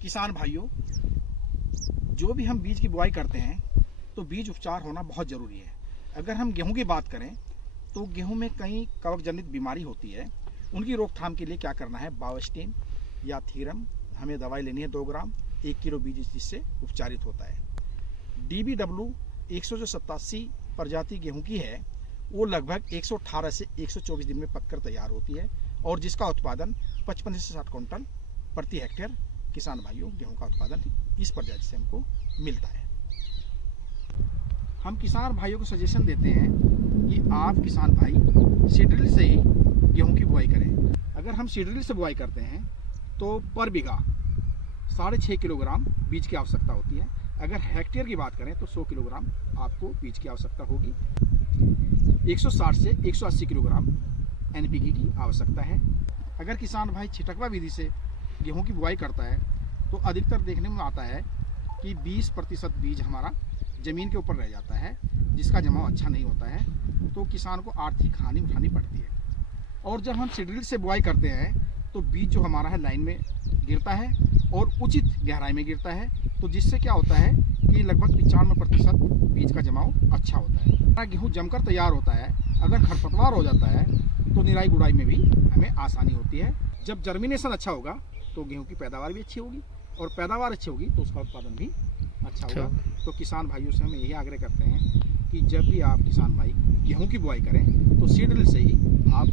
किसान भाइयों, जो भी हम बीज की बुआई करते हैं तो बीज उपचार होना बहुत ज़रूरी है। अगर हम गेहूं की बात करें तो गेहूं में कई कवक जनित बीमारी होती है। उनकी रोकथाम के लिए क्या करना है, बायोस्टीन या थीरम हमें दवाई लेनी है 2 ग्राम 1 किलो बीज, जिससे उपचारित होता है। DBW 187 प्रजाति गेहूं की है, वो लगभग 118 से 124 दिन में पककर तैयार होती है और जिसका उत्पादन 55 से 60 क्विंटल प्रति हेक्टेयर किसान भाइयों गेहूं का उत्पादन इस प्रजाति से हमको मिलता है। हम किसान भाइयों को सजेशन देते हैं कि आप किसान भाई सीडड्रिल से ही गेहूं की बुआई करें। अगर हम सीडड्रिल से बुआई करते हैं तो पर बीघा 6.5 किलोग्राम बीज की आवश्यकता होती है। अगर हेक्टेयर की बात करें तो 100 किलोग्राम आपको बीज की आवश्यकता होगी। 160 से 180 किलोग्राम NPK की आवश्यकता है। अगर किसान भाई छिटकवा विधि से गेहूं की बुआई करता है तो अधिकतर देखने में आता है कि 20% बीज हमारा ज़मीन के ऊपर रह जाता है, जिसका जमाव अच्छा नहीं होता है, तो किसान को आर्थिक हानि उठानी पड़ती है। और जब हम सीडड्रिल से बुआई करते हैं तो बीज जो हमारा है लाइन में गिरता है और उचित गहराई में गिरता है, तो जिससे क्या होता है कि लगभग 95% बीज का जमाव अच्छा होता है। हमारा गेहूँ जमकर तैयार होता है। अगर खरपतवार हो जाता है तो निराई गुड़ाई में भी हमें आसानी होती है। जब जर्मिनेशन अच्छा होगा तो गेहूँ की पैदावार भी अच्छी होगी और पैदावार अच्छी होगी तो उसका उत्पादन भी अच्छा होगा। तो किसान भाइयों से हम यही आग्रह करते हैं कि जब भी आप किसान भाई गेहूं की बुआई करें तो सीडड्रिल से ही आप